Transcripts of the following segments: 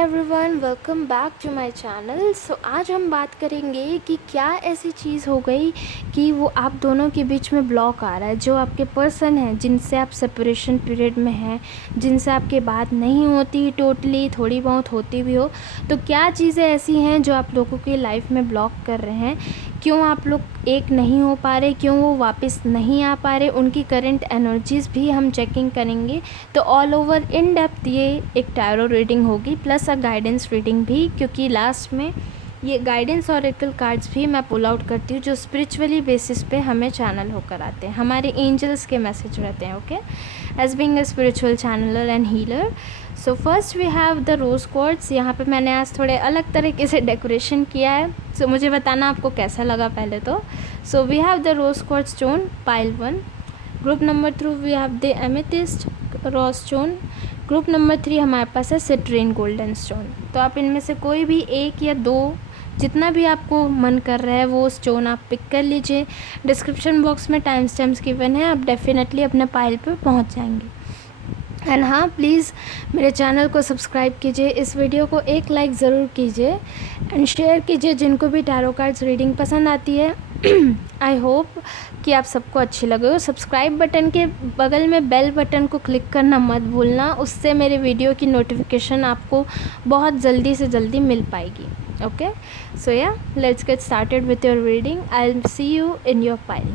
Everyone, welcome back to my channel. So आज हम बात करेंगे कि क्या ऐसी चीज़ हो गई कि वो आप दोनों के बीच में ब्लॉक आ रहा है। जो आपके पर्सन हैं जिनसे आप सेपरेशन पीरियड में हैं, जिनसे आपकी बात नहीं होती टोटली, थोड़ी बहुत होती भी हो, तो क्या चीज़ें ऐसी हैं जो आप लोगों की लाइफ में ब्लॉक कर रहे हैं। क्यों आप लोग एक नहीं हो पा रहे, क्यों वो वापस नहीं आ पा रहे, उनकी करंट एनर्जीज़ भी हम चेकिंग करेंगे। तो ऑल ओवर इन डेप्थ ये एक टैरो रीडिंग होगी प्लस अ गाइडेंस रीडिंग भी, क्योंकि लास्ट में ये गाइडेंस ऑरेकल कार्ड्स भी मैं पुल आउट करती हूँ जो स्पिरिचुअली बेसिस पे हमें चैनल होकर आते हैं, हमारे एंजल्स के मैसेज रहते हैं। Okay, as being a spiritual channeler and healer. So first we have the rose quartz. यहाँ पे मैंने आज थोड़े अलग तरीके से डेकोरेशन किया है, सो मुझे बताना आपको कैसा लगा पहले तो। So we have the rose quartz stone pile 1। Group number 2 we have the amethyst raw stone. Group number 3 हमारे पास है सिट्रीन गोल्डन स्टोन। तो आप इनमें से कोई भी एक या दो, जितना भी आपको मन कर रहा है वो स्टोन आप पिक कर लीजिए। डिस्क्रिप्शन बॉक्स में टाइम स्टैम्प्स गिवन है, आप डेफिनेटली अपने पाइल पे पहुंच जाएंगे। एंड हाँ, प्लीज़ मेरे चैनल को सब्सक्राइब कीजिए, इस वीडियो को एक लाइक ज़रूर कीजिए एंड शेयर कीजिए जिनको भी टैरो कार्ड्स रीडिंग पसंद आती है। आई होप कि आप सबको अच्छी लगे हो। सब्सक्राइब बटन के बगल में बेल बटन को क्लिक करना मत भूलना, उससे मेरे वीडियो की नोटिफिकेशन आपको बहुत जल्दी से जल्दी मिल पाएगी। ओके, सो या let's get started with your reading. I will see you in your pile.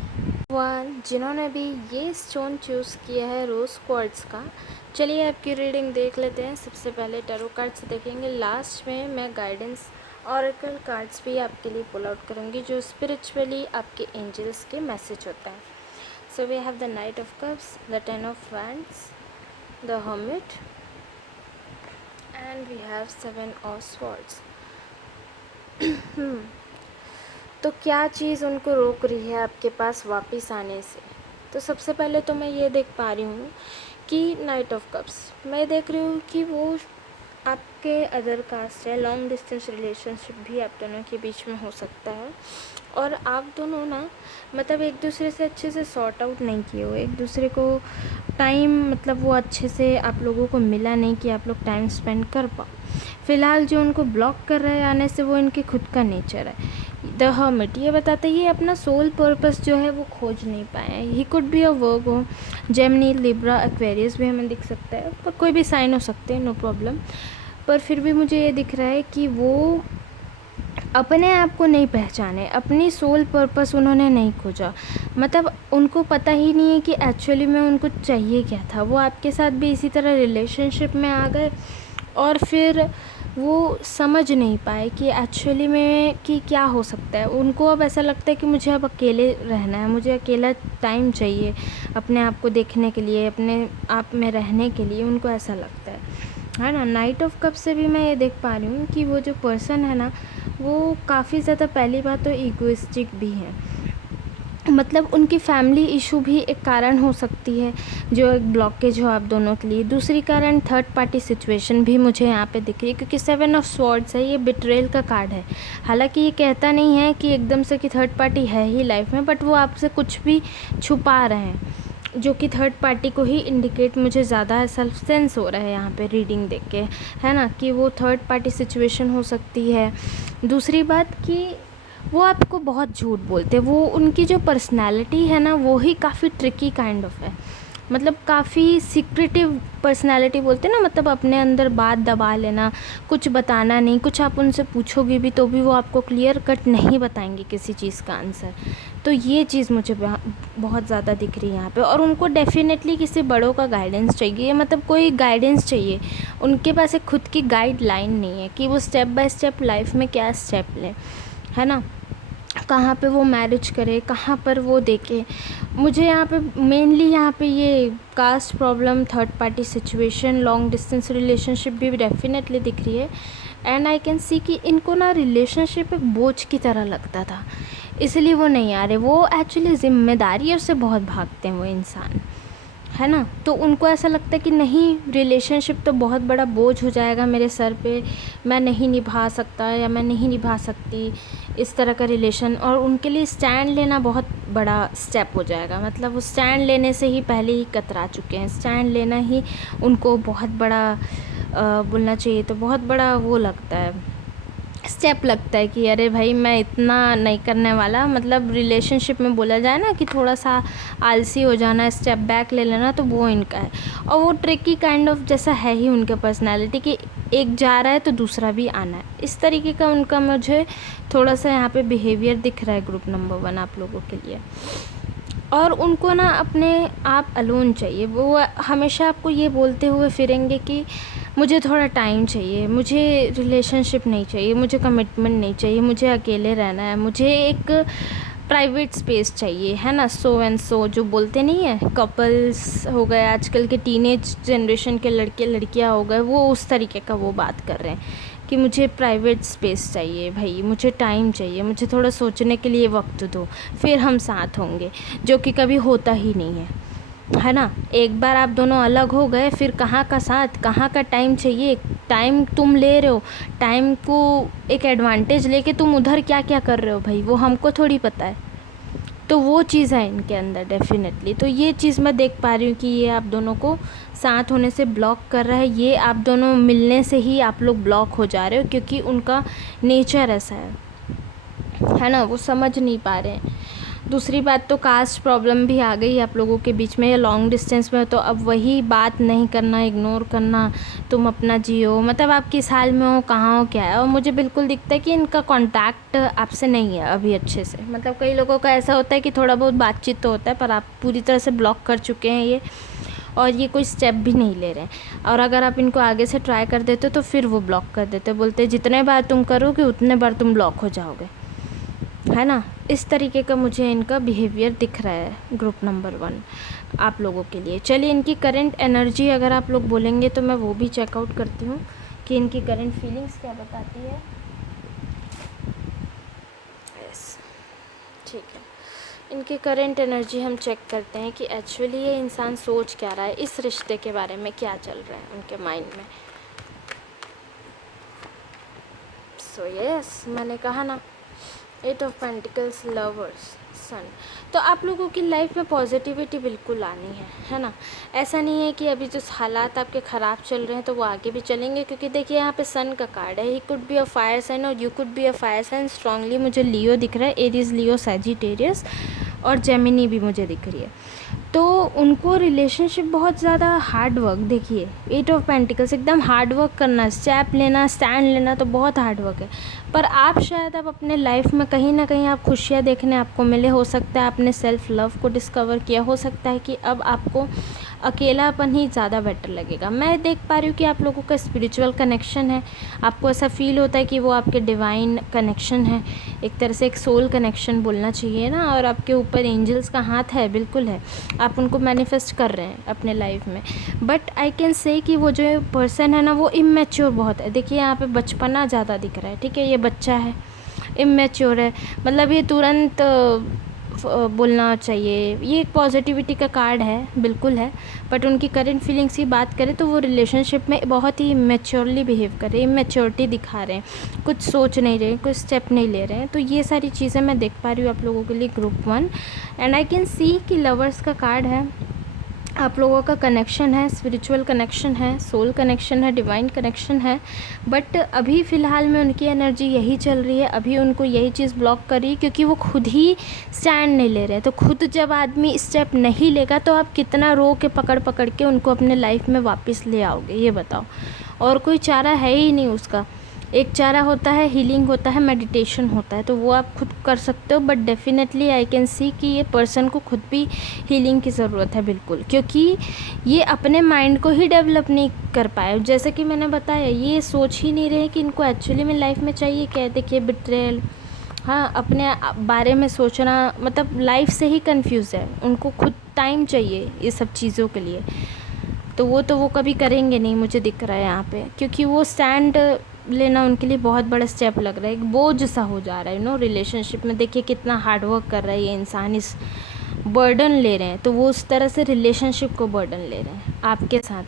जिन्होंने भी ये स्टोन चूज़ किया है रोज़ क्वार्ट्स का, चलिए आपकी रीडिंग देख लेते हैं। सबसे पहले टैरो कार्ड्स देखेंगे, लास्ट में मैं गाइडेंस ऑरेकल कार्ड्स भी आपके लिए पुल आउट करूँगी जो स्पिरिचुअली आपके एंजल्स के मैसेज होते हैं। So we have the knight of cups, the 10 of wands, the hermit and we have 7 of swords. तो क्या चीज़ उनको रोक रही है आपके पास वापस आने से? तो सबसे पहले तो मैं ये देख पा रही हूँ कि नाइट ऑफ कप्स, मैं देख रही हूँ कि वो आपके अदर कास्ट है, लॉन्ग डिस्टेंस रिलेशनशिप भी आप दोनों के बीच में हो सकता है। और आप दोनों ना मतलब एक दूसरे से अच्छे से सॉर्ट आउट नहीं किए हो, एक दूसरे को टाइम मतलब वो अच्छे से आप लोगों को मिला नहीं कि आप लोग टाइम स्पेंड कर पाओ। फ़िलहाल जो उनको ब्लॉक कर रहे हैं आने से वो इनके खुद का नेचर है। द हर्मिट ये बताते ही अपना सोल पर्पस जो है वो खोज नहीं पाए। ही could be a Virgo, Gemini, Libra, Aquarius भी हमें दिख सकता है, पर कोई भी साइन हो सकते हैं, नो प्रॉब्लम। पर फिर भी मुझे ये दिख रहा है कि वो अपने आप को नहीं पहचाने, अपनी सोल पर्पस उन्होंने नहीं खोजा। मतलब उनको पता ही नहीं है कि एक्चुअली में उनको चाहिए क्या था। वो आपके साथ भी इसी तरह रिलेशनशिप में आ गए और फिर वो समझ नहीं पाए कि एक्चुअली में कि क्या हो सकता है। उनको अब ऐसा लगता है कि मुझे अब अकेले रहना है, मुझे अकेला टाइम चाहिए अपने आप को देखने के लिए, अपने आप में रहने के लिए, उनको ऐसा लगता है ना। नाइट ऑफ कप से भी मैं ये देख पा रही हूँ कि वो जो पर्सन है ना वो काफ़ी ज़्यादा, पहली बात तो ईगोइस्टिक भी है। मतलब उनकी फैमिली इशू भी एक कारण हो सकती है जो एक ब्लॉकेज हो आप दोनों के लिए। दूसरी कारण थर्ड पार्टी सिचुएशन भी मुझे यहाँ पे दिख रही है, क्योंकि 7 ऑफ स्वॉर्ड्स है, ये बिट्रेल का कार्ड है। हालांकि ये कहता नहीं है कि एकदम से कि थर्ड पार्टी है ही लाइफ में, बट वो आपसे कुछ भी छुपा रहे हैं जो कि थर्ड पार्टी को ही इंडिकेट मुझे ज़्यादा ऐसा सेंस हो रहा है यहाँ पे रीडिंग देख के, है ना, कि वो थर्ड पार्टी सिचुएशन हो सकती है। दूसरी बात कि वो आपको बहुत झूठ बोलते हैं, वो उनकी जो पर्सनालिटी है ना वो ही काफ़ी ट्रिकी काइंड ऑफ है। मतलब काफ़ी सीक्रेटिव पर्सनालिटी बोलते हैं ना, मतलब अपने अंदर बात दबा लेना, कुछ बताना नहीं, कुछ आप उनसे पूछोगे भी तो भी वो आपको क्लियर कट नहीं बताएंगे किसी चीज़ का आंसर। तो ये चीज़ मुझे बहुत ज़्यादा दिख रही है यहाँ पे। और उनको डेफिनेटली किसी बड़ों का गाइडेंस चाहिए, मतलब कोई गाइडेंस चाहिए। उनके पास एक खुद की गाइडलाइन नहीं है कि वो स्टेप बाय स्टेप लाइफ में क्या स्टेप लें, है ना, कहाँ पे वो मैरिज करे, कहाँ पर वो देखे। मुझे यहाँ पे मेनली यहाँ पे ये caste problem, third party situation, long distance relationship भी डेफिनेटली दिख रही है। एंड आई कैन सी कि इनको ना रिलेशनशिप एक बोझ की तरह लगता था, इसलिए वो नहीं आ रहे। वो एक्चुअली जिम्मेदारियों से बहुत भागते हैं वो इंसान, है ना। तो उनको ऐसा लगता है कि नहीं, रिलेशनशिप तो बहुत बड़ा बोझ हो जाएगा मेरे सर पे, मैं नहीं निभा सकता या मैं नहीं निभा सकती इस तरह का रिलेशन। और उनके लिए स्टैंड लेना बहुत बड़ा स्टेप हो जाएगा। मतलब वो स्टैंड लेने से ही पहले ही कतरा चुके हैं, स्टैंड लेना ही उनको बहुत बड़ा बोलना चाहिए तो बहुत बड़ा वो लगता है, स्टेप लगता है कि अरे भाई मैं इतना नहीं करने वाला। मतलब रिलेशनशिप में बोला जाए ना कि थोड़ा सा आलसी हो जाना, स्टेप बैक ले लेना, तो वो इनका है। और वो ट्रिकी काइंड ऑफ जैसा है ही उनके पर्सनालिटी कि एक जा रहा है तो दूसरा भी आना है, इस तरीके का उनका मुझे थोड़ा सा यहाँ पे बिहेवियर दिख रहा है ग्रुप नंबर 1 आप लोगों के लिए। और उनको ना अपने आप अलोन चाहिए। वो हमेशा आपको ये बोलते हुए फिरेंगे कि मुझे थोड़ा टाइम चाहिए, मुझे रिलेशनशिप नहीं चाहिए, मुझे कमिटमेंट नहीं चाहिए, मुझे अकेले रहना है, मुझे एक प्राइवेट स्पेस चाहिए, है ना। सो एंड सो जो बोलते नहीं है, कपल्स हो गए आजकल के, टीनेज जनरेशन के लड़के लड़कियां हो गए, वो उस तरीके का वो बात कर रहे हैं कि मुझे प्राइवेट स्पेस चाहिए भाई, मुझे टाइम चाहिए, मुझे थोड़ा सोचने के लिए वक्त दो, फिर हम साथ होंगे, जो कि कभी होता ही नहीं है ना। एक बार आप दोनों अलग हो गए, फिर कहाँ का साथ, कहाँ का टाइम चाहिए। टाइम तुम ले रहे हो, टाइम को एक एडवांटेज लेके तुम उधर क्या क्या कर रहे हो भाई, वो हमको थोड़ी पता है। तो वो चीज़ है इनके अंदर डेफिनेटली। तो ये चीज़ मैं देख पा रही हूँ कि ये आप दोनों को साथ होने से ब्लॉक कर रहा है। ये आप दोनों मिलने से ही आप लोग ब्लॉक हो जा रहे हो, क्योंकि उनका नेचर ऐसा है ना, वो समझ नहीं पा रहे हैं। दूसरी बात तो कास्ट प्रॉब्लम भी आ गई आप लोगों के बीच में, या लॉन्ग डिस्टेंस में हो तो अब वही बात नहीं करना, इग्नोर करना, तुम अपना जियो, मतलब आप किस हाल में हो, कहाँ हो, क्या है। और मुझे बिल्कुल दिखता है कि इनका कांटेक्ट आपसे नहीं है अभी अच्छे से। मतलब कई लोगों का ऐसा होता है कि थोड़ा बहुत बातचीत तो होता है, पर आप पूरी तरह से ब्लॉक कर चुके हैं ये, और ये कोई स्टेप भी नहीं ले रहे हैं। और अगर आप इनको आगे से ट्राई कर देते तो फिर वो ब्लॉक कर देते, बोलते जितने बार तुम करोगे उतने बार तुम ब्लॉक हो जाओगे, है ना। इस तरीके का मुझे इनका बिहेवियर दिख रहा है ग्रुप नंबर 1 आप लोगों के लिए। चलिए इनकी करंट एनर्जी अगर आप लोग बोलेंगे तो मैं वो भी चेकआउट करती हूँ कि इनकी करंट फीलिंग्स क्या बताती है। यस, ठीक है। इनकी करंट एनर्जी हम चेक करते हैं कि एक्चुअली ये इंसान सोच क्या रहा है, इस रिश्ते के बारे में क्या चल रहा है उनके माइंड में। सो यस, मैंने कहा ना, 8 ऑफ पेंटिकल्स, लवर्स, सन। तो आप लोगों की लाइफ में पॉजिटिविटी बिल्कुल आनी है ना। ऐसा नहीं है कि अभी जो हालात आपके ख़राब चल रहे हैं तो वो आगे भी चलेंगे, क्योंकि देखिए यहाँ पे सन का कार्ड है। He could be a fire sign और you could be a fire sign. Strongly मुझे लियो दिख रहा है, एरीज, लियो, सैजिटेरियस और जेमिनी भी मुझे दिख रही है। तो उनको रिलेशनशिप बहुत ज़्यादा हार्ड वर्क, देखिए 8 ऑफ पेंटिकल्स एकदम हार्ड वर्क करना, स्टेप लेना, स्टैंड लेना तो बहुत हार्ड वर्क है। पर आप शायद अब अपने लाइफ में कहीं ना कहीं आप खुशियाँ देखने आपको मिले, हो सकता है आपने सेल्फ लव को डिस्कवर किया, हो सकता है कि अब आपको अकेलापन ही ज़्यादा बेटर लगेगा। मैं देख पा रही हूँ कि आप लोगों का स्पिरिचुअल कनेक्शन है, आपको ऐसा फील होता है कि वो आपके डिवाइन कनेक्शन है, एक तरह से एक सोल कनेक्शन बोलना चाहिए ना। और आपके ऊपर एंजल्स का हाथ है, बिल्कुल है, आप उनको मैनिफेस्ट कर रहे हैं अपने लाइफ में। बट आई कैन से कि वो जो पर्सन है ना वो इमेच्योर बहुत है। देखिए यहाँ पे बचपना ज़्यादा दिख रहा है, ठीक है, ये बच्चा है, इमेच्योर है, मतलब ये तुरंत बोलना चाहिए। ये एक पॉजिटिविटी का कार्ड है, बिल्कुल है। बट उनकी करंट फीलिंग्स की बात करें तो वो रिलेशनशिप में बहुत ही इमेच्योरली बिहेव कर रहे हैं, इमेच्योरिटी दिखा रहे हैं, कुछ सोच नहीं रहे, कुछ स्टेप नहीं ले रहे हैं। तो ये सारी चीज़ें मैं देख पा रही हूँ आप लोगों के लिए ग्रुप 1। एंड आई कैन सी कि लवर्स का कार्ड है, आप लोगों का कनेक्शन है, स्पिरिचुअल कनेक्शन है, सोल कनेक्शन है, डिवाइन कनेक्शन है। बट अभी फ़िलहाल में उनकी एनर्जी यही चल रही है, अभी उनको यही चीज़ ब्लॉक कर रही है, क्योंकि वो खुद ही स्टैंड नहीं ले रहे हैं। तो खुद जब आदमी स्टेप नहीं लेगा तो आप कितना रो के पकड़ पकड़ के उनको अपने लाइफ में वापस ले आओगे, ये बताओ। और कोई चारा है ही नहीं उसका। एक चारा होता है, हीलिंग होता है, मेडिटेशन होता है, तो वो आप खुद कर सकते हो। बट डेफिनेटली आई कैन सी कि ये पर्सन को खुद भी हीलिंग की ज़रूरत है, बिल्कुल, क्योंकि ये अपने माइंड को ही डेवलप नहीं कर पाए। जैसे कि मैंने बताया, ये सोच ही नहीं रहे कि इनको एक्चुअली में लाइफ में चाहिए क्या है। देखिए बिट्रेयल, हाँ, अपने बारे में सोचना, मतलब लाइफ से ही कंफ्यूज है, उनको खुद टाइम चाहिए ये सब चीज़ों के लिए। तो वो कभी करेंगे नहीं, मुझे दिख रहा है यहाँ पे, क्योंकि वो स्टैंड लेना उनके लिए बहुत बड़ा स्टेप लग रहा है, एक बोझ सा हो जा रहा है रिलेशनशिप में। देखिए कितना हार्ड वर्क कर रहा है ये इंसान, इस बर्डन ले रहे हैं, तो वो उस तरह से रिलेशनशिप को बर्डन ले रहे हैं आपके साथ,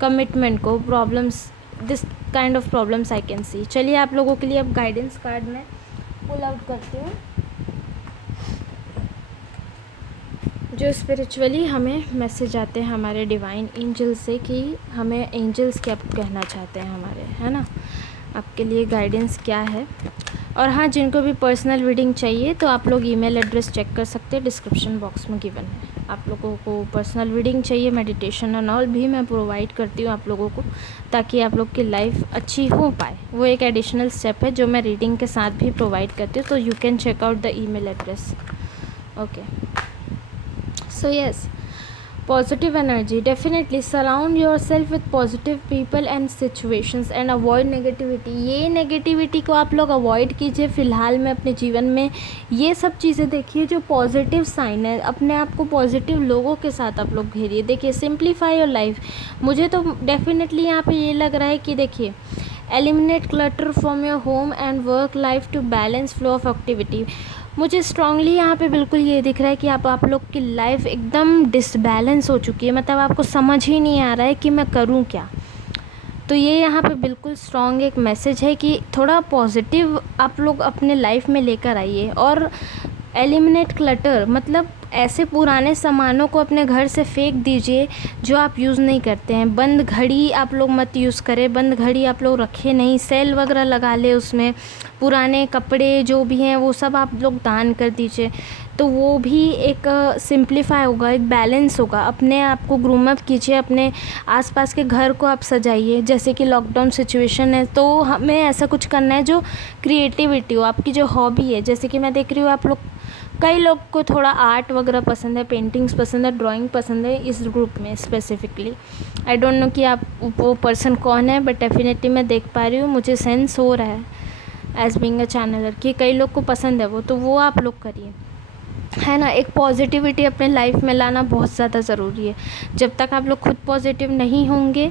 कमिटमेंट को, problems, this kind of problems I can सी। चलिए आप लोगों के लिए अब गाइडेंस कार्ड में पुल आउट करती हूँ, जो स्पिरिचुअली हमें मैसेज आते हैं हमारे डिवाइन एंजल से कि हमें एंजल्स क्या कहना चाहते हैं हमारे, है ना, आपके लिए गाइडेंस क्या है। और हाँ, जिनको भी पर्सनल रीडिंग चाहिए तो आप लोग ईमेल एड्रेस चेक कर सकते हैं, डिस्क्रिप्शन बॉक्स में गिवन है। आप लोगों को पर्सनल रीडिंग चाहिए, मेडिटेशन एंड ऑल भी मैं प्रोवाइड करती हूँ आप लोगों को, ताकि आप लोग की लाइफ अच्छी हो पाए। वो एक एडिशनल स्टेप है जो मैं रीडिंग के साथ भी प्रोवाइड करती हूँ, तो you can check out the email address. Okay, so yes, positive energy, definitely surround yourself with positive people and situations and avoid negativity। ये नेगेटिविटी को आप लोग अवॉइड कीजिए फ़िलहाल में अपने जीवन में। ये सब चीज़ें देखिए जो पॉजिटिव साइन है, अपने आप को पॉजिटिव लोगों के साथ आप लोग घेरिए। देखिए, सिंप्लीफाई योर लाइफ। मुझे तो डेफिनेटली यहाँ पे ये लग रहा है कि देखिए, eliminate clutter from your home and work life to balance flow of activity. मुझे स्ट्रांगली यहाँ पे बिल्कुल ये दिख रहा है कि आप लोग की लाइफ एकदम डिसबैलेंस हो चुकी है, मतलब आपको समझ ही नहीं आ रहा है कि मैं करूँ क्या। तो ये यहाँ पे बिल्कुल स्ट्रॉन्ग एक मैसेज है कि थोड़ा पॉजिटिव आप लोग अपने लाइफ में लेकर आइए। और एलिमिनेट क्लटर मतलब ऐसे पुराने सामानों को अपने घर से फेंक दीजिए जो आप यूज़ नहीं करते हैं। बंद घड़ी आप लोग मत यूज़ करें, बंद घड़ी आप लोग रखें नहीं, सेल वगैरह लगा ले उसमें। पुराने कपड़े जो भी हैं वो सब आप लोग दान कर दीजिए, तो वो भी एक सिंप्लीफाई होगा, एक बैलेंस होगा। अपने आप को ग्रूम अप कीजिए, अपने आसपास के घर को आप सजाइए। जैसे कि लॉकडाउन सिचुएशन है तो हमें ऐसा कुछ करना है जो क्रिएटिविटी हो, आपकी जो हॉबी है। जैसे कि मैं देख रही हूँ आप लोग, कई लोग को थोड़ा आर्ट वगैरह पसंद है, पेंटिंग्स पसंद है, ड्राइंग पसंद है, इस ग्रुप में स्पेसिफिकली। आई डोंट नो कि आप वो पर्सन कौन है, बट डेफिनेटली मैं देख पा रही हूँ, मुझे सेंस हो रहा है एज बीइंग अ चैनलर कि कई लोग को पसंद है वो, तो वो आप लोग करिए, है ना। एक पॉजिटिविटी अपने लाइफ में लाना बहुत ज़्यादा ज़रूरी है। जब तक आप लोग खुद पॉजिटिव नहीं होंगे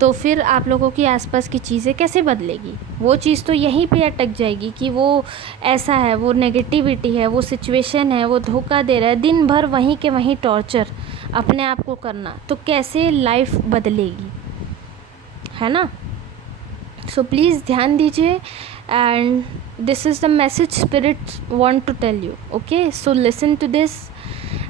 तो फिर आप लोगों की आसपास की चीज़ें कैसे बदलेगी। वो चीज़ तो यहीं पे अटक जाएगी कि वो ऐसा है, वो नेगेटिविटी है, वो सिचुएशन है, वो धोखा दे रहा है, दिन भर वहीं के वहीं टॉर्चर अपने आप को करना, तो कैसे लाइफ बदलेगी, है ना। सो प्लीज़ ध्यान दीजिए, and this is the message spirit want to tell you, okay, so listen to this।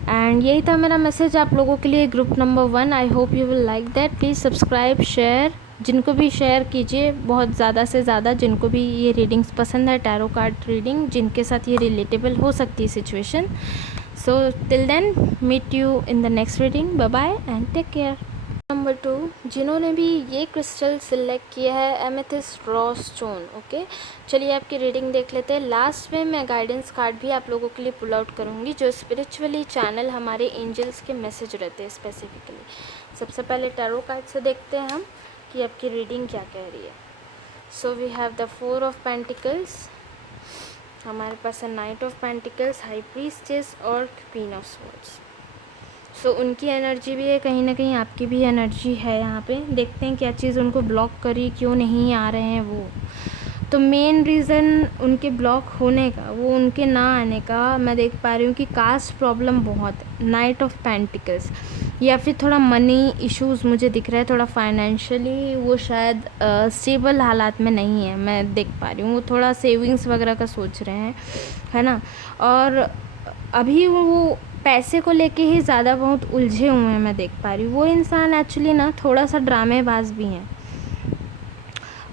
and यही था मेरा मैसेज आप लोगों के लिए, group number 1। I hope you will like that. Please subscribe, share, जिनको भी शेयर कीजिए बहुत ज़्यादा से ज़्यादा, जिनको भी ये रीडिंग्स पसंद है, टैरो कार्ड रीडिंग, जिनके साथ ये रिलेटेबल हो सकती है situation. So till then, meet you in the next reading. Bye bye and take care. Number 2, जिन्होंने भी ये क्रिस्टल सिलेक्ट किया है, एमेथिस्ट रॉ स्टोन। ओके, चलिए आपकी रीडिंग देख लेते हैं। लास्ट में मैं गाइडेंस कार्ड भी आप लोगों के लिए पुल आउट करूँगी, जो स्पिरिचुअली चैनल हमारे एंजल्स के मैसेज रहते हैं स्पेसिफिकली। सबसे पहले टैरो कार्ड से देखते हैं हम कि आपकी रीडिंग क्या कह रही है। So we have the 4 of pentacles, हमारे पास है knight of pentacles, high priestess और क्वीन ऑफ स्वॉर्ड्स। सो उनकी एनर्जी भी है, कहीं ना कहीं आपकी भी एनर्जी है यहाँ पे। देखते हैं क्या चीज़ उनको ब्लॉक करी, क्यों नहीं आ रहे हैं वो। तो मेन रीज़न उनके ब्लॉक होने का, वो उनके ना आने का, मैं देख पा रही हूँ कि कास्ट प्रॉब्लम बहुत है, नाइट ऑफ पेंटिकल्स, या फिर थोड़ा मनी इश्यूज़ मुझे दिख रहा है, थोड़ा फाइनेंशियली वो शायद स्टेबल हालात में नहीं है, मैं देख पा रही हूँ। वो थोड़ा सेविंग्स वगैरह का सोच रहे हैं, है ना। और अभी वो पैसे को लेके ही ज़्यादा बहुत उलझे हुए हैं, मैं देख पा रही हूँ। वो इंसान एक्चुअली ना थोड़ा सा ड्रामेबाज भी हैं,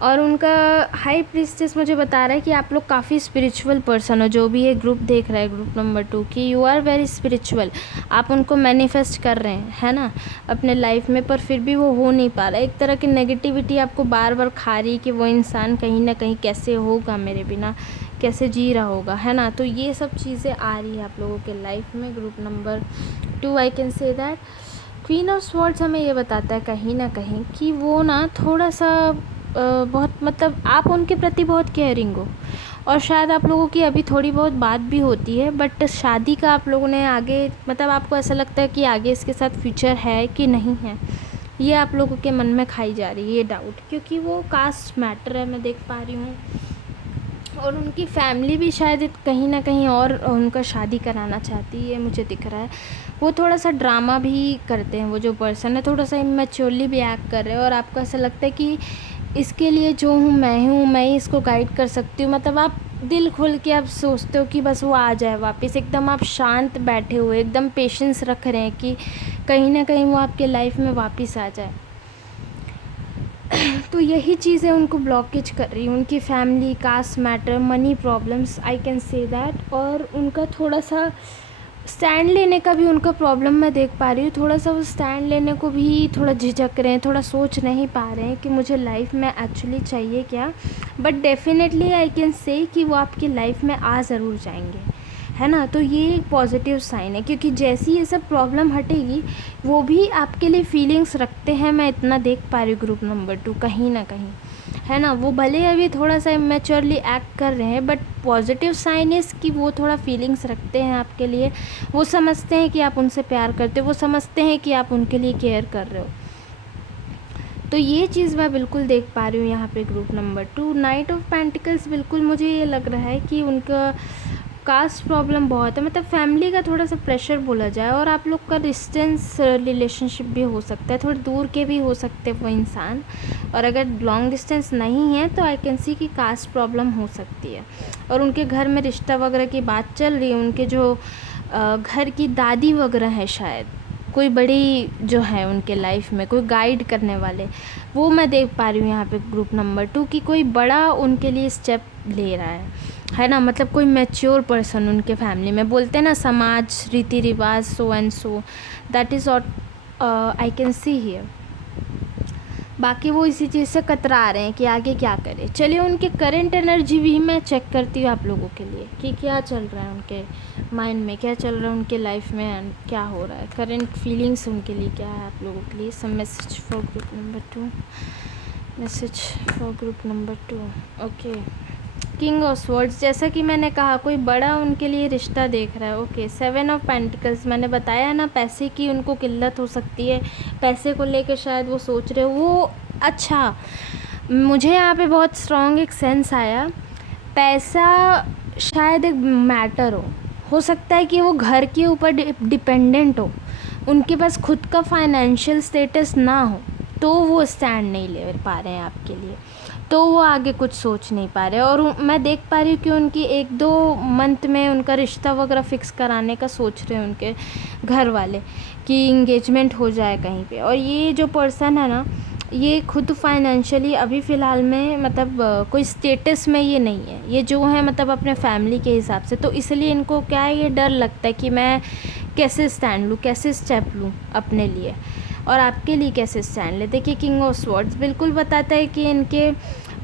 और उनका हाई प्रीस्टेस मुझे बता रहा है कि आप लोग काफ़ी स्पिरिचुअल पर्सन हो। जो भी ये ग्रुप देख रहा है, ग्रुप नंबर 2, कि यू आर वेरी स्पिरिचुअल, आप उनको मैनिफेस्ट कर रहे हैं, है ना, अपने लाइफ में, पर फिर भी वो हो नहीं पा रहा है। एक तरह की नेगेटिविटी आपको बार बार खा रही है कि वो इंसान कहीं ना कहीं कैसे होगा मेरे बिना, कैसे जी रहा होगा, है ना। तो ये सब चीज़ें आ रही है आप लोगों के लाइफ में। Group number 2, I can say that queen of swords हमें ये बताता है कहीं ना कहीं कि वो ना थोड़ा सा बहुत, मतलब आप उनके प्रति बहुत केयरिंग हो, और शायद आप लोगों की अभी थोड़ी बहुत बात भी होती है, बट शादी का आप लोगों ने आगे, मतलब आपको ऐसा लगता है कि आगे इसके साथ फ्यूचर है कि नहीं है, ये आप लोगों के मन में खाई जा रही है ये डाउट, क्योंकि वो कास्ट मैटर है, मैं देख पा रही हूँ। और उनकी फैमिली भी शायद कहीं ना कहीं और उनका शादी कराना चाहती है, मुझे दिख रहा है। वो थोड़ा सा ड्रामा भी करते हैं, वो जो पर्सन है थोड़ा सा इमेच्योरली भी एक्ट कर रहे हैं, और आपको ऐसा लगता है कि इसके लिए जो हूँ मैं ही इसको गाइड कर सकती हूँ। मतलब आप दिल खोल के आप सोचते हो कि बस वो आ जाए वापस, एकदम आप शांत बैठे हुए एकदम पेशेंस रख रहे हैं कि कहीं ना कहीं वो आपके लाइफ में वापस आ जाए। तो यही चीज़ें उनको ब्लॉकेज कर रही है, उनकी family, caste matter, money problems, I can say that. और उनका थोड़ा सा स्टैंड लेने का भी उनका प्रॉब्लम मैं देख पा रही हूँ। थोड़ा सा वो स्टैंड लेने को भी थोड़ा झिझक रहे हैं, थोड़ा सोच नहीं पा रहे हैं कि मुझे लाइफ में एक्चुअली चाहिए क्या। बट डेफिनेटली आई कैन से कि वो आपकी लाइफ में आ ज़रूर जाएंगे, है ना। तो ये एक पॉजिटिव साइन है, क्योंकि जैसी ये सब प्रॉब्लम हटेगी वो भी आपके लिए फीलिंग्स रखते हैं, मैं इतना देख पा रही हूँ ग्रुप नंबर 2 कहीं ना कहीं, है ना। वो भले अभी थोड़ा सा इमेच्योरली एक्ट कर रहे हैं, बट पॉजिटिव साइन इज़ कि वो थोड़ा फीलिंग्स रखते हैं आपके लिए। वो समझते हैं कि आप उनसे प्यार करते हो, वो समझते हैं कि आप उनके लिए केयर कर रहे हो। तो ये चीज़ मैं बिल्कुल देख पा रही हूँ यहाँ पे group number 2। Night of pentacles, बिल्कुल मुझे ये लग रहा है कि उनका कास्ट प्रॉब्लम बहुत है, मतलब फैमिली का थोड़ा सा प्रेशर बोला जाए, और आप लोग का डिस्टेंस रिलेशनशिप भी हो सकता है, थोड़ी दूर के भी हो सकते हैं वो इंसान। और अगर लॉन्ग डिस्टेंस नहीं है तो आई कैन सी कि कास्ट प्रॉब्लम हो सकती है। और उनके घर में रिश्ता वगैरह की बात चल रही है, उनके जो घर की दादी वगैरह है, शायद कोई बड़ी जो है उनके लाइफ में कोई गाइड करने वाले, वो मैं देख पा रही हूँ यहाँ पे ग्रुप नंबर 2 कि कोई बड़ा उनके लिए स्टेप ले रहा है ना। मतलब कोई मैच्योर पर्सन उनके फैमिली में, बोलते हैं ना समाज, रीति रिवाज, so and so, that is what I can see here. बाकी वो इसी चीज़ से कतरा रहे हैं कि आगे क्या करें। चलिए उनके करंट एनर्जी भी मैं चेक करती हूँ आप लोगों के लिए कि क्या चल रहा है उनके माइंड में, क्या चल रहा है उनके लाइफ में, एंड क्या हो रहा है, करंट फीलिंग्स उनके लिए क्या है आप लोगों के लिए। Some message for group number 2, message for group number 2। Okay, king of swords, जैसा कि मैंने कहा कोई बड़ा उनके लिए रिश्ता देख रहा है। ओके, 7 ऑफ पेंटिकल्स, मैंने बताया ना पैसे की उनको किल्लत हो सकती है, पैसे को लेकर शायद वो सोच रहे हो वो। अच्छा, मुझे यहाँ पे बहुत स्ट्रॉन्ग एक सेंस आया, पैसा शायद एक मैटर हो सकता है कि वो घर के ऊपर डिपेंडेंट हो, उनके पास खुद का फाइनेंशियल स्टेटस ना हो, तो वो स्टैंड नहीं ले पा रहे हैं आपके लिए, तो वो आगे कुछ सोच नहीं पा रहे। और मैं देख पा रही हूँ कि उनकी 1-2 मंथ में उनका रिश्ता वगैरह फ़िक्स कराने का सोच रहे हैं उनके घर वाले कि इंगेजमेंट हो जाए कहीं पे। और ये जो पर्सन है ना, ये खुद फाइनेंशियली अभी फ़िलहाल में मतलब कोई स्टेटस में ये नहीं है, ये जो है मतलब अपने फैमिली के हिसाब से, तो इसलिए इनको क्या है, ये डर लगता है कि मैं कैसे स्टैंड लूँ, कैसे स्टेप लूँ अपने लिए और आपके लिए कैसे स्टैंड ले। देखिए किंग ऑफ स्वॉर्ड्स बिल्कुल बताता है कि इनके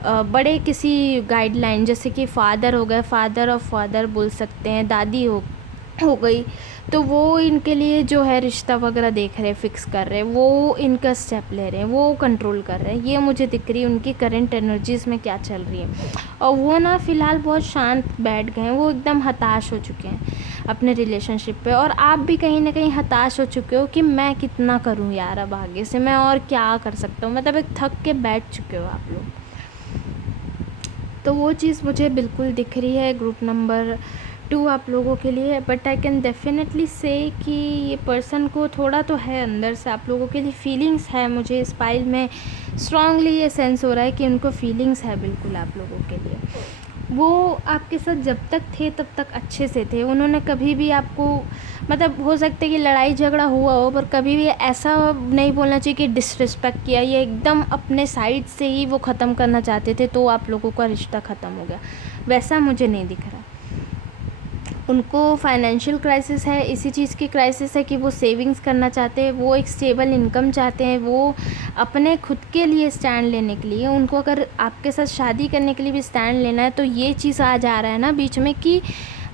बड़े किसी गाइडलाइन, जैसे कि फादर हो गए, फादर ऑफ फादर बोल सकते हैं, दादी हो गई, तो वो इनके लिए जो है रिश्ता वगैरह देख रहे हैं, फिक्स कर रहे हैं, वो इनका स्टेप ले रहे हैं, वो कंट्रोल कर रहे हैं। ये मुझे दिख रही है उनकी करंट एनर्जीज़ में क्या चल रही है। और वो ना फ़िलहाल बहुत शांत बैठ गए हैं, वो एकदम हताश हो चुके हैं अपने रिलेशनशिप पे। और आप भी कहीं ना कहीं हताश हो चुके हो कि मैं कितना करूं यार, अब आगे से मैं और क्या कर सकता हूँ, मतलब एक थक के बैठ चुके हो आप लोग। तो वो चीज़ मुझे बिल्कुल दिख रही है ग्रुप नंबर 2 आप लोगों के लिए। बट आई कैन डेफिनेटली से कि ये पर्सन को थोड़ा तो है अंदर से आप लोगों के लिए फीलिंग्स है। मुझे इस फाइल में स्ट्रांगली ये सेंस हो रहा है कि उनको फीलिंग्स है बिल्कुल आप लोगों के लिए। वो आपके साथ जब तक थे तब तक अच्छे से थे, उन्होंने कभी भी आपको, मतलब हो सकता है कि लड़ाई झगड़ा हुआ हो, पर कभी भी ऐसा नहीं बोलना चाहिए कि डिसरिस्पेक्ट किया, ये एकदम अपने साइड से ही वो ख़त्म करना चाहते थे, तो आप लोगों का रिश्ता ख़त्म हो गया, वैसा मुझे नहीं दिख रहा। उनको फाइनेंशियल क्राइसिस है, इसी चीज़ की क्राइसिस है कि वो सेविंग्स करना चाहते हैं, वो एक स्टेबल इनकम चाहते हैं, वो अपने खुद के लिए स्टैंड लेने के लिए, उनको अगर आपके साथ शादी करने के लिए भी स्टैंड लेना है, तो ये चीज़ आ जा रहा है ना बीच में कि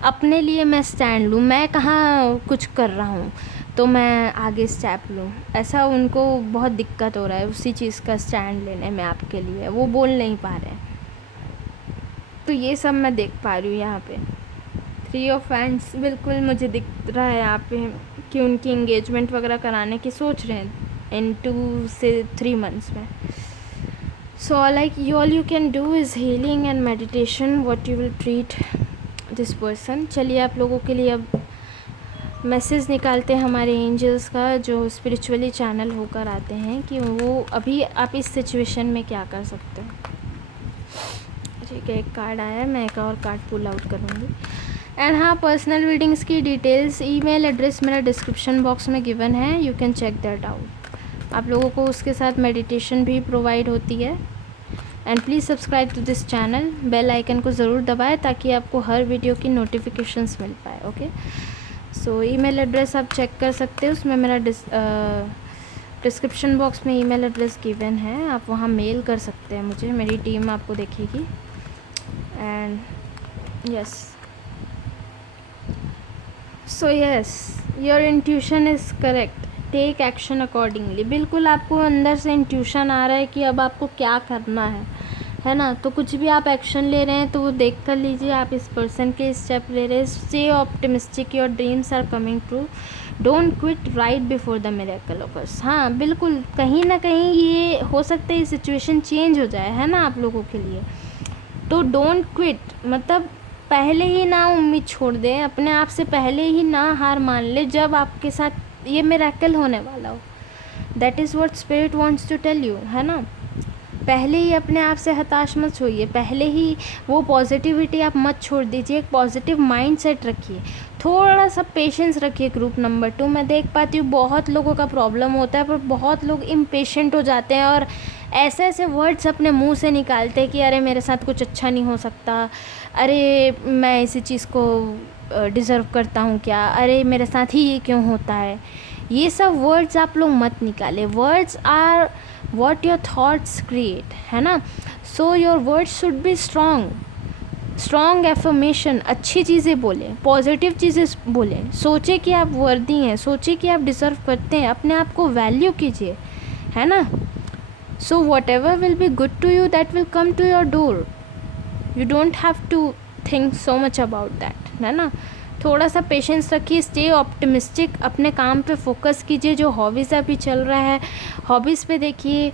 अपने लिए मैं स्टैंड लूँ, मैं कहाँ कुछ कर रहा हूँ तो मैं आगे स्टेप लूँ, ऐसा उनको बहुत दिक्कत हो रहा है उसी चीज़ का स्टैंड लेने में आपके लिए, वो बोल नहीं पा रहे हैं। तो ये सब मैं देख पा रही हूँ यहाँ पे। 3 ऑफ हैंड्स बिल्कुल मुझे दिख रहा है यहाँ पे कि उनकी इंगेजमेंट वगैरह कराने की सोच रहे हैं इन 2 से 3 मंथ्स में। So like all you can do is healing and meditation, what you will treat this person. चलिए आप लोगों के लिए अब मैसेज निकालते हैं हमारे एंजल्स का, जो स्पिरिचुअली चैनल होकर आते हैं, कि वो अभी आप इस सिचुएशन में क्या कर सकते हो। ठीक है, एक कार्ड आया है, मैं एक और कार्ड पुल आउट करूँगी। एंड हाँ, पर्सनल रीडिंग्स की डिटेल्स, ईमेल एड्रेस मेरा डिस्क्रिप्शन बॉक्स में गिवन है, you can check that out. आप लोगों को उसके साथ मेडिटेशन भी प्रोवाइड होती है। And please subscribe to this channel, bell icon को ज़रूर दबाएं ताकि आपको हर वीडियो की नोटिफिकेशंस मिल पाए। ओके, सो ईमेल एड्रेस आप चेक कर सकते हो, उसमें मेरा डिस्क्रिप्शन बॉक्स में ईमेल एड्रेस गिवन है, आप वहाँ मेल कर सकते हैं मुझे, मेरी टीम आपको देखेगी। And yes, so yes, your intuition is correct, take action accordingly. बिल्कुल आपको अंदर से इंट्यूशन आ रहा है कि अब आपको क्या करना है ना। तो कुछ भी आप एक्शन ले रहे हैं तो वो देख कर लीजिए, आप इस पर्सन के स्टेप ले रहे हैं। Stay optimistic, your dreams are coming true, don't quit right before the miracle occurs. हाँ बिल्कुल, कहीं ना कहीं ये हो सकता है सिचुएशन चेंज हो जाए, है ना, आप लोगों के लिए। तो डोंट क्विट, मतलब पहले ही ना उम्मीद छोड़ दें, अपने आप से पहले ही ना हार मान ले जब आपके साथ ये मिरेकल होने वाला हो। That is what spirit wants to tell you, है ना। पहले ही अपने आप से हताश मत होइए, पहले ही वो पॉजिटिविटी आप मत छोड़ दीजिए, एक पॉजिटिव माइंड सेट रखिए, थोड़ा सा पेशेंस रखिए। ग्रुप नंबर 2, मैं देख पाती हूँ बहुत लोगों का प्रॉब्लम होता है, पर बहुत लोग इम्पेशेंट हो जाते हैं और ऐसे ऐसे वर्ड्स अपने मुंह से निकालते हैं कि अरे मेरे साथ कुछ अच्छा नहीं हो सकता, अरे मैं इसी चीज़ को डिज़र्व करता हूँ क्या, अरे मेरे साथ ही ये क्यों होता है। ये सब वर्ड्स आप लोग मत निकालें। Words are what your thoughts create, है ना। so your words should be strong affirmation, अच्छी चीज़ें बोलें, पॉजिटिव चीज़ें बोलें, सोचें कि आप वर्दी हैं, सोचें कि आप डिज़र्व करते हैं, अपने आप को वैल्यू कीजिए, है ना। so whatever will be good to you, that will come to your door, you don't have to think so much about that, है ना। थोड़ा सा पेशेंस रखिए, स्टे ऑप्टिमिस्टिक, अपने काम पे फोकस कीजिए। जो हॉबीज़ अभी चल रहा है, हॉबीज़ पे देखिए,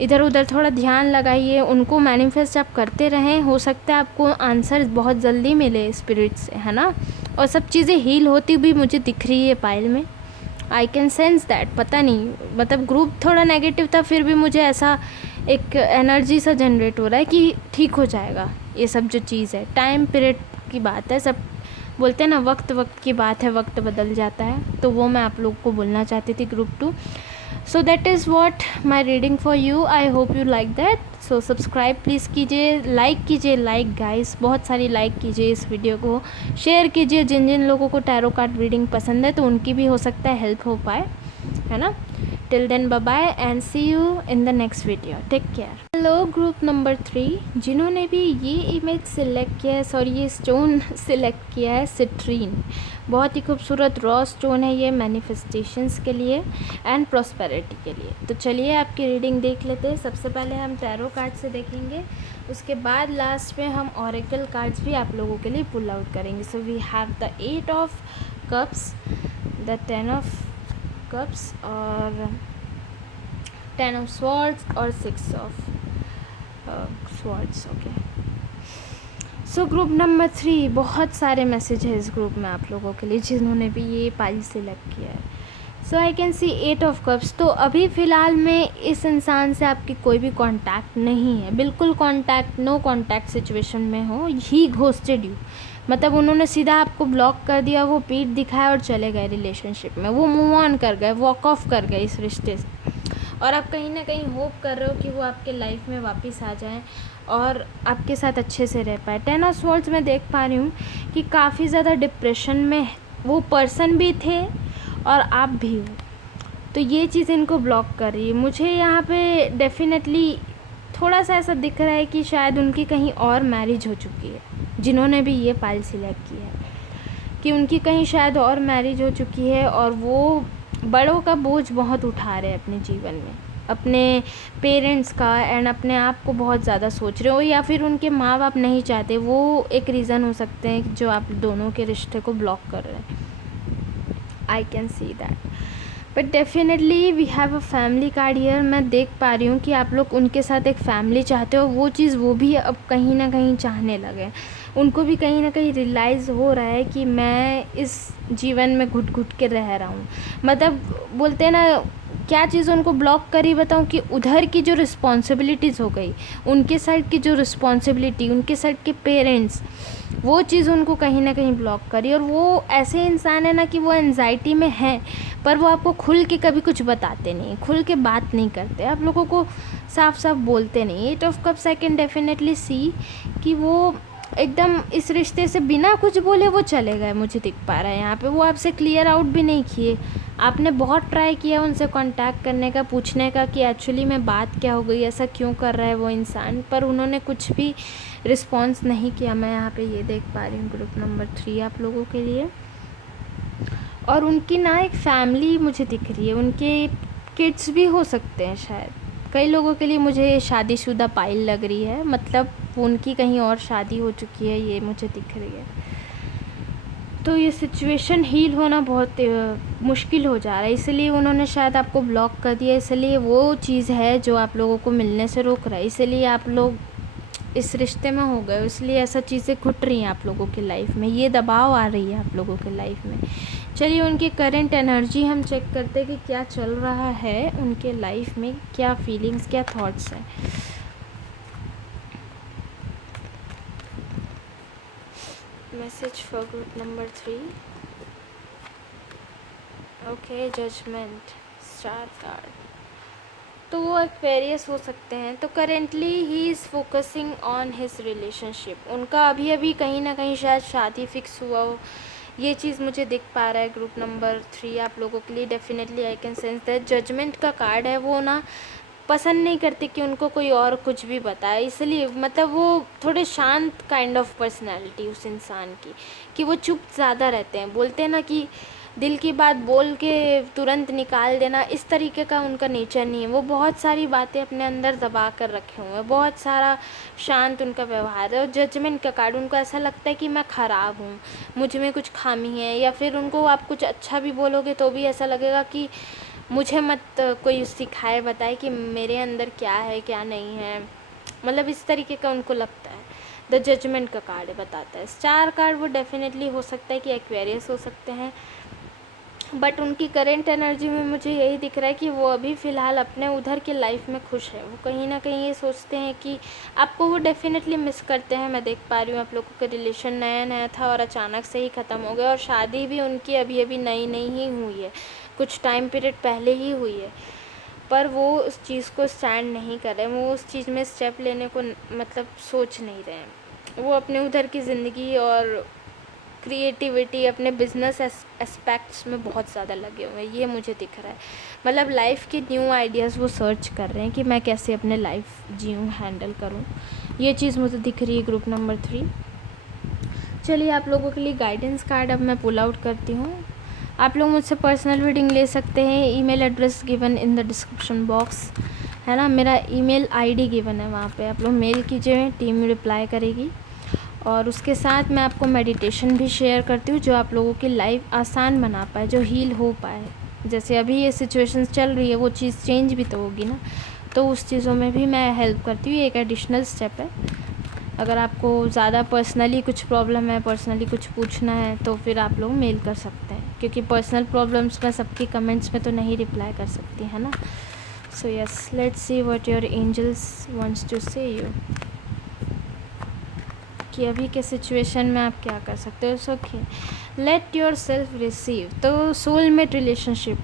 इधर उधर थोड़ा ध्यान लगाइए, उनको मैनिफेस्ट आप करते रहें। हो सकता है आपको आंसर बहुत जल्दी मिले स्पिरिट से, है ना। और सब चीज़ें हील होती भी मुझे दिख रही है पाइल में, आई कैन सेंस दैट। पता नहीं, मतलब ग्रुप थोड़ा नेगेटिव था, फिर भी मुझे ऐसा एक एनर्जी सा जनरेट हो रहा है कि ठीक हो जाएगा ये सब जो चीज़ है। टाइम पीरियड की बात है, सब बोलते हैं ना, वक्त की बात है, वक्त बदल जाता है, तो वो मैं आप लोग को बोलना चाहती थी group 2। So that is what my reading for you, I hope you like that. So subscribe please कीजिए, लाइक कीजिए, लाइक गाइस, बहुत सारी लाइक कीजिए इस वीडियो को, शेयर कीजिए। जिन जिन लोगों को टैरो कार्ड रीडिंग पसंद है तो उनकी भी हो सकता है हेल्प हो पाए, है ना। Till then bye bye and see you in the next video, take care. Hello group number 3, जिन्होंने भी ये इमेज सिलेक्ट किया है, सॉरी ये स्टोन सिलेक्ट किया है, सिट्रीन, बहुत ही खूबसूरत रॉ स्टोन है ये, मैनिफेस्टेशंस के लिए एंड प्रॉस्पेरिटी के लिए। तो चलिए आपकी रीडिंग देख लेते हैं। सबसे पहले हम टैरो कार्ड से देखेंगे, उसके बाद लास्ट में हम ऑरेकल कार्ड्स भी आप लोगों के लिए पुल आउट करेंगे। So we have the 8 of cups, the 10 of cups और 10 ऑफ स्वॉर्ड्स और 6 of swords. Okay, so group number 3, बहुत सारे मैसेज है इस ग्रुप में आप लोगों के लिए जिन्होंने भी ये पाइल सिलेक्ट किया है। So I can see 8 of cups. तो अभी फ़िलहाल में इस इंसान से आपकी कोई भी कांटेक्ट नहीं है, बिल्कुल कांटेक्ट, नो कांटेक्ट सिचुएशन में हो। ही घोस्टेड यू, मतलब उन्होंने सीधा आपको ब्लॉक कर दिया, वो पीठ दिखाया और चले गए रिलेशनशिप में, वो मूव ऑन कर गए, वॉक ऑफ कर गए इस रिश्ते से। और आप कहीं ना कहीं होप कर रहे हो कि वो आपके लाइफ में वापस आ जाएं और आपके साथ अच्छे से रह पाए। 10 ऑफ स्वॉर्ड्स में देख पा रही हूँ कि काफ़ी ज़्यादा डिप्रेशन में वो पर्सन भी थे और आप भी हो, तो ये चीज़ इनको ब्लॉक कर रही है। मुझे यहाँ पे डेफिनेटली थोड़ा सा ऐसा दिख रहा है कि शायद उनकी कहीं और मैरिज हो चुकी है, जिन्होंने भी ये पाइल सिलेक्ट किया है, कि उनकी कहीं शायद और मैरिज हो चुकी है और वो बड़ों का बोझ बहुत उठा रहे हैं अपने जीवन में, अपने पेरेंट्स का एंड अपने आप को बहुत ज़्यादा सोच रहे हो, या फिर उनके माँ बाप नहीं चाहते, वो एक रीज़न हो सकते हैं जो आप दोनों के रिश्ते को ब्लॉक कर रहे हैं। I can see that, but definitely we have a family card here. मैं देख पा रही हूँ कि आप लोग उनके साथ एक फैमिली चाहते हो, वो चीज़ वो भी अब कहीं ना कहीं चाहने लगे। उनको भी कहीं ना कहीं रियलाइज़ हो रहा है कि मैं इस जीवन में घुट घुट के रह रहा हूँ, मतलब बोलते हैं ना, क्या चीज़ उनको ब्लॉक करी बताऊँ, कि उधर की जो रिस्पॉन्सिबिलिटीज़ हो गई, उनके साइड की जो रिस्पॉन्सिबिलिटी, उनके साइड के पेरेंट्स, वो चीज़ उनको कहीं ना कहीं ब्लॉक करी। और वो ऐसे इंसान है ना कि वो एंजाइटी में हैं, पर वो आपको खुल के कभी कुछ बताते नहीं, खुल के बात नहीं करते, आप लोगों को साफ साफ बोलते नहीं। 8 of cups I can definitely see कि वो एकदम इस रिश्ते से बिना कुछ बोले वो चले गए, मुझे दिख पा रहा है यहाँ पे। वो आपसे क्लियर आउट भी नहीं किए, आपने बहुत ट्राई किया उनसे कांटेक्ट करने का, पूछने का कि एक्चुअली में बात क्या हो गई, ऐसा क्यों कर रहा है वो इंसान, पर उन्होंने कुछ भी रिस्पॉन्स नहीं किया। मैं यहाँ पे ये देख पा रही हूँ ग्रुप नंबर 3 आप लोगों के लिए। और उनकी ना एक फैमिली मुझे दिख रही है, उनके किड्स भी हो सकते हैं शायद, कई लोगों के लिए मुझे शादीशुदा पाइल लग रही है, मतलब उनकी कहीं और शादी हो चुकी है, ये मुझे दिख रही है। तो ये सिचुएशन हील होना बहुत मुश्किल हो जा रहा है, इसलिए उन्होंने शायद आपको ब्लॉक कर दिया, इसलिए वो चीज़ है जो आप लोगों को मिलने से रोक रहा है, इसलिए आप लोग इस रिश्ते में हो गए, इसलिए ऐसा चीज़ें घुट रही हैं आप लोगों की लाइफ में, ये दबाव आ रही है आप लोगों के लाइफ में। चलिए उनकी करंट एनर्जी हम चेक करते हैं कि क्या चल रहा है उनके लाइफ में, क्या फीलिंग्स, क्या थॉट्स हैं। Message for group number 3। Okay, judgement, star card. तो वो एक्वेरियस हो सकते हैं। तो currently he is focusing on his relationship, उनका अभी अभी कहीं ना कहीं शायद शादी फिक्स हुआ हो, ये चीज़ मुझे दिख पा रहा है ग्रुप नंबर 3 आप लोगों के लिए। Definitely I can sense that judgement का कार्ड है, वो ना पसंद नहीं करते कि उनको कोई और कुछ भी बताए, इसलिए मतलब वो थोड़े शांत काइंड ऑफ पर्सनैलिटी उस इंसान की, कि वो चुप ज़्यादा रहते हैं, बोलते हैं ना कि दिल की बात बोल के तुरंत निकाल देना, इस तरीके का उनका नेचर नहीं है। वो बहुत सारी बातें अपने अंदर दबा कर रखे हुए हैं, बहुत सारा शांत उनका व्यवहार है। और जजमेंट का कार्ड, उनको ऐसा लगता है कि मैं ख़राब हूँ, मुझ में कुछ खामी है, या फिर उनको आप कुछ अच्छा भी बोलोगे तो भी ऐसा लगेगा कि मुझे मत कोई सिखाए बताए कि मेरे अंदर क्या है क्या नहीं है, मतलब इस तरीके का उनको लगता है। द जजमेंट का कार्ड बताता है। स्टार कार्ड, वो डेफिनेटली हो सकता है कि एक्वेरियस हो सकते हैं, बट उनकी करेंट एनर्जी में मुझे यही दिख रहा है कि वो अभी फ़िलहाल अपने उधर के लाइफ में खुश है। वो कहीं ना कहीं ये सोचते हैं कि आपको वो डेफिनेटली मिस करते हैं। मैं देख पा रही हूँ आप लोगों का रिलेशन नया नया था और अचानक से ही ख़त्म हो गया, और शादी भी उनकी अभी अभी नई नई ही हुई है, कुछ टाइम पीरियड पहले ही हुई है, पर वो उस चीज़ को स्टैंड नहीं कर रहे हैं, वो उस चीज़ में स्टेप लेने को मतलब सोच नहीं रहे हैं। वो अपने उधर की ज़िंदगी और क्रिएटिविटी, अपने बिजनेस एस्पेक्ट्स में बहुत ज़्यादा लगे हुए हैं, ये मुझे दिख रहा है। मतलब लाइफ के न्यू आइडियाज़ वो सर्च कर रहे हैं कि मैं कैसे अपने लाइफ जीऊँ, हैंडल करूँ, ये चीज़ मुझे दिख रही है ग्रुप नंबर 3। चलिए आप लोगों के लिए गाइडेंस कार्ड अब मैं पुल आउट करती हूँ। आप लोग मुझसे पर्सनल रीडिंग ले सकते हैं, email address given in the description box है ना, मेरा ईमेल आईडी गिवन है, वहाँ पे आप लोग मेल कीजिए, टीम रिप्लाई करेगी। और उसके साथ मैं आपको मेडिटेशन भी शेयर करती हूँ जो आप लोगों की लाइफ आसान बना पाए, जो हील हो पाए। जैसे अभी ये सिचुएशंस चल रही है, वो चीज़ चेंज भी तो होगी ना, तो उस चीज़ों में भी मैं हेल्प करती हूँ, एक एडिशनल स्टेप है। अगर आपको ज़्यादा पर्सनली कुछ प्रॉब्लम है, पर्सनली कुछ पूछना है, तो फिर आप लोग मेल कर सकते हैं, क्योंकि पर्सनल प्रॉब्लम्स में सबकी कमेंट्स में तो नहीं रिप्लाई कर सकती है ना। So yes, let's see what your angels wants to say you, कि अभी के सिचुएशन में आप क्या कर सकते हो। So let yourself receive. तो सोलमेट रिलेशनशिप,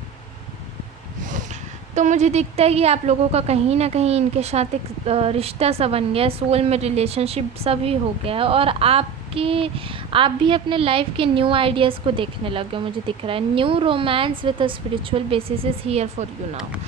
तो मुझे दिखता है कि आप लोगों का कहीं ना कहीं इनके साथ एक रिश्ता सा बन गया, सोलमेट रिलेशनशिप सा भी हो गया, और आप भी अपने लाइफ के न्यू आइडियाज़ को देखने लगे हो, मुझे दिख रहा है। New romance with a spiritual basis is here for you now.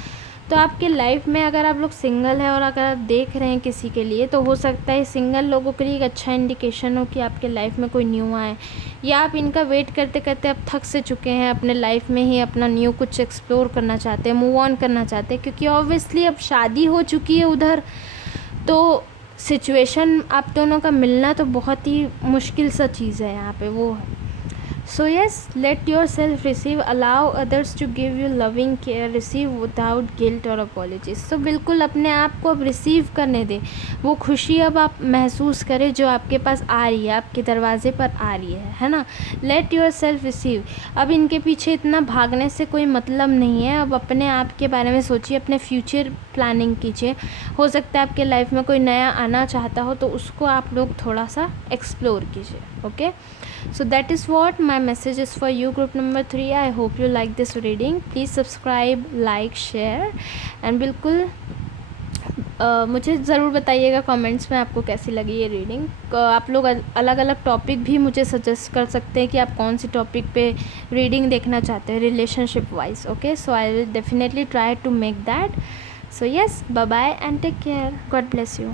तो आपके लाइफ में अगर आप लोग सिंगल हैं और अगर आप देख रहे हैं किसी के लिए, तो हो सकता है सिंगल लोगों के लिए एक अच्छा इंडिकेशन हो कि आपके लाइफ में कोई न्यू आए, या आप इनका वेट करते करते अब थक से चुके हैं, अपने लाइफ में ही अपना न्यू कुछ एक्सप्लोर करना चाहते हैं, मूव ऑन करना चाहते हैं, क्योंकि ऑब्वियसली अब शादी हो चुकी है उधर, तो सिचुएशन आप दोनों का मिलना तो बहुत ही मुश्किल सा चीज़ है यहाँ पे वो है। So yes, let yourself receive, allow others to give you loving care, receive without guilt और अपॉलॉजीज। सो बिल्कुल अपने आप को अब रिसीव करने दें, वो खुशी अब आप महसूस करें जो आपके पास आ रही है, आपके दरवाजे पर आ रही है ना। लेट योर सेल्फ रिसीव, अब इनके पीछे इतना भागने से कोई मतलब नहीं है। अब अपने आप के बारे में सोचिए, अपने फ्यूचर प्लानिंग कीजिए। हो सकता है आपके लाइफ में कोई नया आना चाहता हो, तो उसको आप लोग थोड़ा सा एक्सप्लोर कीजिए। Okay, so that is what my message is for you, group number 3. I hope you like this reading. Please subscribe, like, share and बिल्कुल मुझे ज़रूर बताइएगा कमेंट्स में आपको कैसी लगी ये रीडिंग। आप लोग अलग अलग टॉपिक भी मुझे सजेस्ट कर सकते हैं कि आप कौन सी टॉपिक पे रीडिंग देखना चाहते हैं relationship wise. Okay, so I will definitely try to make that. So yes, bye bye and take care, God bless you.